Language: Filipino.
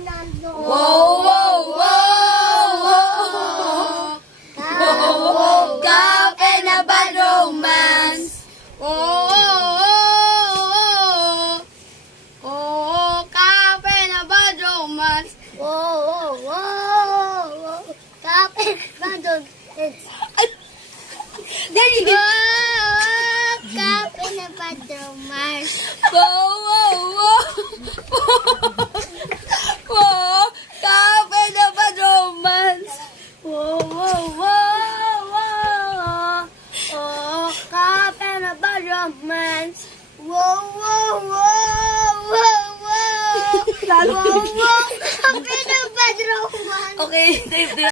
Wow, wow, wow! Cafe na bad romance! Cafe na bad romance! There you go! Cafe na bad romance. Wow, wow, wow! Wow! Cafe na bad romance! Wow, wow, wow, wow. Oh, cafe na bad romance. Wow, wow, wow, wow, wow. Lalo. Wow, wow, cafe na bad romance. Okay, Dave,